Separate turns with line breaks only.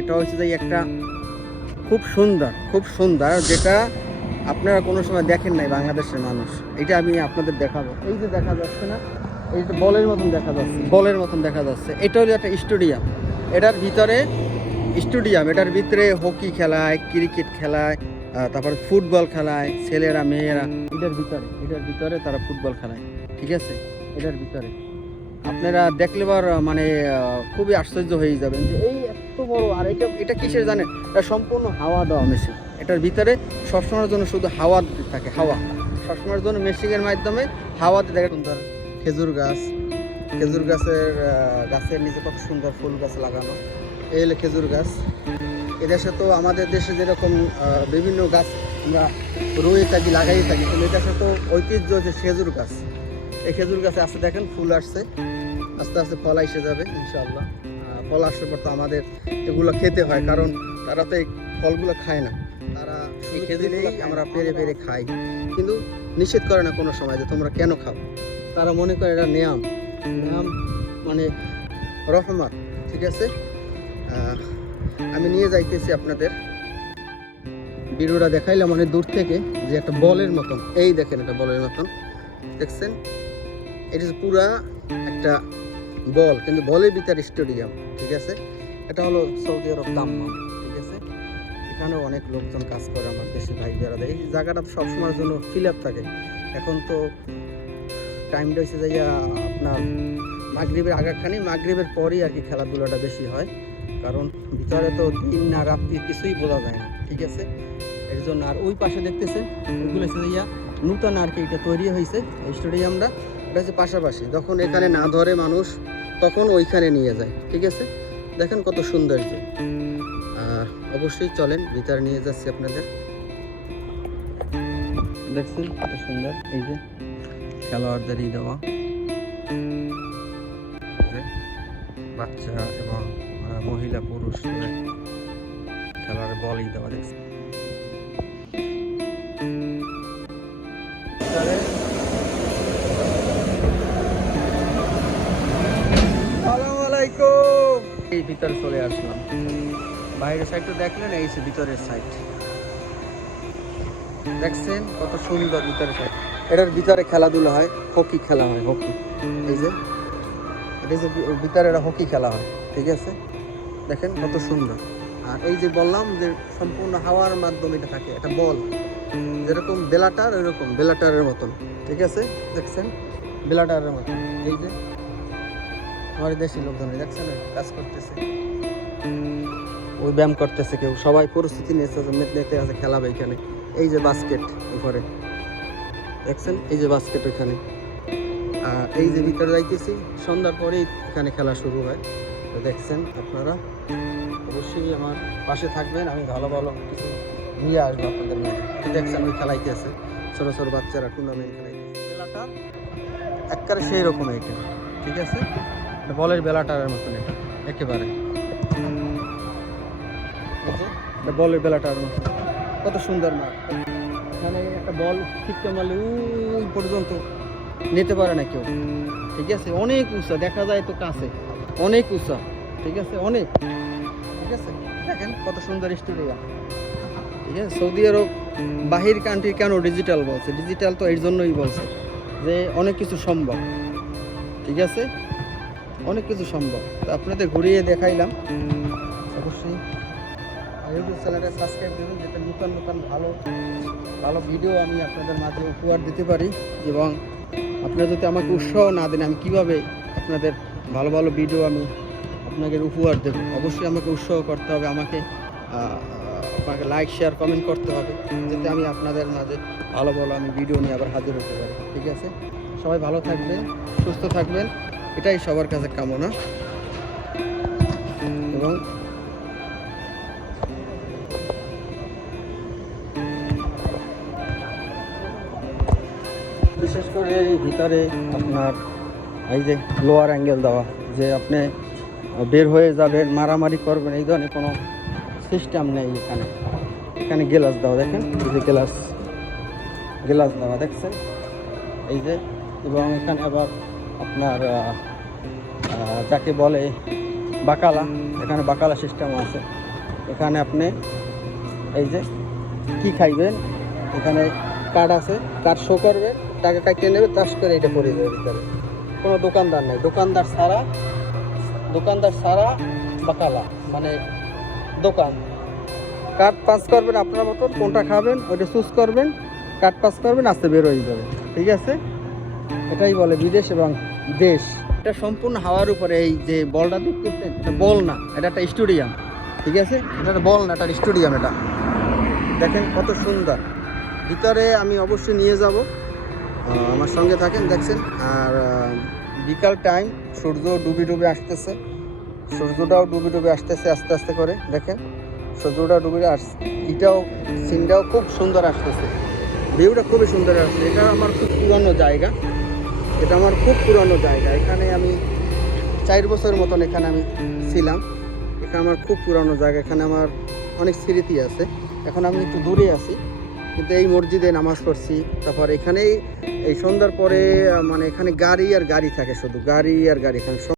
এটা হচ্ছে যে একটা খুব সুন্দর খুব সুন্দর, যেটা আপনারা কোনো সময় দেখেন নাই বাংলাদেশের মানুষ। এটা আমি আপনাদের দেখাবো। এই যে দেখা যাচ্ছে না এইটা বলের মতন দেখা যাচ্ছে, বলের মতন দেখা যাচ্ছে। এটা হলো একটা স্টেডিয়াম। এটার ভিতরে স্টেডিয়াম, এটার ভিতরে হকি খেলায়, ক্রিকেট খেলায় তারপরে ফুটবল খেলায়, ছেলেরা, মেয়েরা এটার ভিতরে এটার ভিতরে তারা ফুটবল খেলায়, ঠিক আছে? এটার ভিতরে। আপনারা দেখলে মানে খুবই আশ্চর্য হয়ে যাবেন যে এই বড়? আর এটা এটা কিসের জানেন? এটা সম্পূর্ণ হাওয়া দেওয়া মেশিন এটার ভিতরে সবসময়ের জন্য শুধু হাওয়া থাকে, হাওয়া। সবসময়ের জন্য মেশিনের মাধ্যমে হাওয়া দিতে সুন্দর। খেজুর গাছ। খেজুর গাছের গাছের নিচে কত সুন্দর ফুল গাছ লাগানো। এই হলো খেজুর গাছ। এদেশে তো আমাদের দেশে যেরকম বিভিন্ন গাছ আমরা রয়ে থাকি, লাগাই থাকি, কিন্তু এদেশে তো ঐতিহ্য হচ্ছে খেজুর গাছ। এই খেজুর গাছে আসতে দেখেন ফুল আসছে। আস্তে আস্তে ফল এসে যাবে ইনশাল্লাহ ফল আসার পর তো আমাদের এগুলো খেতে হয় কারণ তারা তো এই ফলগুলো খায় না। তারা এই খেজুরগুলো আমরা পেরে পেরে খাই। কিন্তু নিষেধ করে না কোনো সময় যে তোমরা কেন খাও? তারা মনে করে এটা নিয়াম। নিয়াম মানে রহমত ঠিক আছে? আমি নিয়ে যাইতেছি আপনাদের। ভিডিওটা দেখাইলাম অনেক দূর থেকে যে একটা বলের মতন। এই দেখেন একটা বলের মতন। দেখছেন? এটা পুরা একটা বল, কিন্তু বলের ভিতরে স্টেডিয়াম, ঠিক আছে? এটা হলো সৌদি আরব দাম্মাম ঠিক আছে? এখানেও অনেক লোকজন কাজ করে আমার দেশের ভাই বেড়াতে এই জায়গাটা সবসময়ের জন্য ফিল আপ থাকে। এখন তো টাইমটা হচ্ছে যে আপনার মাগরীবের আগাখানি, মাগরীবের পরই আর কি খেলাধুলাটা বেশি হয়। কারণ ভিতরে তো দিন না রাত্রি কিছুই বোঝা যায় না, ঠিক আছে? এর জন্য আর ওই পাশে দেখতেছে ওইগুলো হচ্ছে নূতন আর কি এটা তৈরি হয়েছে এই স্টেডিয়ামটা। এটা হচ্ছে পাশাপাশি। যখন এখানে না ধরে মানুষ তখন ওইখানে নিয়ে যায় ঠিক আছে? দেখেন কত সৌন্দর্য আহ, অবশ্যই চলেন ভিতরে নিয়ে যাচ্ছি আপনাদের। দেখছেন কত সুন্দর? এই যে খেলোয়াড়দেরই দেওয়া। যে বাচ্চা এবং মহিলা পুরুষ খেলার বলই দেওয়া দেখছি আলাইকুম। এই ভিতরে চলে আসলাম। বাইরের সাইডটা দেখলেন, এই যে ভিতরের সাইড দেখছেন কত সুন্দর ভিতরের সাইড এটার ভিতরে খেলাধুলা হয়, হকি খেলা হয়, হকি। এই যে ভিতরে এটা হকি খেলা হয়, ঠিক আছে? দেখেন কত সুন্দর। আর এই যে বললাম যে সম্পূর্ণ হাওয়ার মাধ্যমে এটা থাকে, এটা বল। যেরকম বেলাটার, ওইরকম, বেলাটারের মতন, ঠিক আছে? দেখছেন? বেলাটারের মতন। এই যে আমার এই দেশি লোকজন দেখছেন? কাজ করতেছে। ওই ব্যায়াম করতেছে কেউ। সবাই পরিস্থিতি নিয়েছে নিতে আছে, খেলাবে এখানে। এই যে বাস্কেট উপরে দেখছেন? এই যে বাস্কেট ওইখানে। আর এই যে ভিতরে যাইতেছি, সন্ধ্যার পরেই এখানে খেলা শুরু হয়। তো দেখছেন আপনারা? অবশ্যই আমার পাশে থাকবেন, আমি ভালো ভালো কিছু নিয়ে আসব আপনাদের তো দেখছেন ওই খেলাইতেছে। ছোটো ছোটো বাচ্চারা টুর্নামেন্ট খেলাইতেছে। খেলাটা একবারে সেই রকম এটা ঠিক আছে? বলের বেলাটার মতন এটা, একেবারে। এটা বলের বেলাটার মতন। কত সুন্দর মাঠ। এখানে একটা বল ঠিকটা মারলে ওই পর্যন্ত নিতে পারে না কেউ। ঠিক আছে? অনেক উঁচা, দেখা যায় তো কাছে। অনেক উঁচা। ঠিক আছে? অনেক। ঠিক আছে? দেখেন কত সুন্দর স্টুডিয়াম ঠিক আছে? সৌদি আরব বাহির কান্ট্রি কেন ডিজিটাল বলছে? ডিজিটাল তো এর জন্যই বলছে যে অনেক কিছু সম্ভব। ঠিক আছে? অনেক কিছু সম্ভব। তো আপনাদের ঘুরিয়ে দেখাইলাম। অবশ্যই ইউটিউব চ্যানেলে সাবস্ক্রাইব দেবেন যাতে নতুন নতুন ভালো ভালো ভিডিও আমি আপনাদের মাঝে উপহার দিতে পারি। এবং আপনারা যদি আমাকে উৎসাহ না দেন, আমি কীভাবে আপনাদের ভালো ভালো ভিডিও আমি আপনাকে উপহার দেব? অবশ্যই আমাকে উৎসাহ করতে হবে, আমাকে আপনাকে লাইক শেয়ার কমেন্ট করতে হবে, যাতে আমি আপনাদের মাঝে ভালো ভালো আমি ভিডিও নিয়ে আবার হাজির হতে পারি। ঠিক আছে? সবাই ভালো থাকবেন, সুস্থ থাকবেন। এটাই সবার কাছে কামনা। এবং বিশেষ করে এই ভিতরে আপনার এই যে লোয়ার অ্যাঙ্গেল দেওয়া, যে আপনি বের হয়ে যাবেন, মারামারি করবেন, এই ধরনের কোনো সিস্টেম নেই এখানে। এখানে গ্লাস দেওয়া, দেখেন, এই যে গ্লাস গ্লাস দেওয়া, দেখছেন? এই যে, এবং এখানে আবার আপনার যাকে বলে বাকালা, এখানে বাকালা সিস্টেম আছে। এখানে আপনি এই যে কি খাইবেন, এখানে কার্ড আছে, কার্ড শো করবে টাকা কাটিয়ে নেবে তাস করে এটা পরে দেবে ভিতরে। কোনো দোকানদার নেই। দোকানদার ছাড়া দোকানদার ছাড়া বাকালা মানে দোকান। কার্ড পাস করবেন আপনার মতন, কোনটা খাবেন, ওইটা চুজ করবেন, কার্ড পাস করবেন, আস্তে বেরোয় যাবে। ঠিক আছে? এটাই বলে বিদেশ এবং দেশ। এটা সম্পূর্ণ হাওয়ার উপরে এই যে বলটা এটা বল না, এটা একটা স্টুডিয়াম, ঠিক আছে? এটা বল না, এটা স্টুডিয়াম এটা। দেখেন কত সুন্দর। ভিতরে আমি অবশ্যই নিয়ে যাব। আমার সঙ্গে থাকেন, দেখছেন? আর বিকাল টাইম সূর্য ডুবে ডুবে আসতেছে। সূর্যটাও ডুবে ডুবে আসতেছে আস্তে আস্তে করে, দেখেন? সূর্যটা ডুবে আসছে এটাও, সিনটাও খুব সুন্দর আসতেছে। ভিউটা খুবই সুন্দর আসছে। এটা আমার খুব পুরানো জায়গা। এটা আমার খুব পুরনো জায়গা। এখানে আমি চার বছর মতন এখানে আমি ছিলাম। এখানে আমার খুব পুরনো জায়গা। এখানে আমার অনেক স্মৃতি আছে। এখন আমি একটু দূরে আছি। কিন্তু এই মসজিদে নামাজ পড়ছি। তারপর এখানেই এই সন্ধ্যার পরে মানে এখানে গাড়ি আর গাড়ি থাকে শুধু। গাড়ি আর গাড়ি এখানে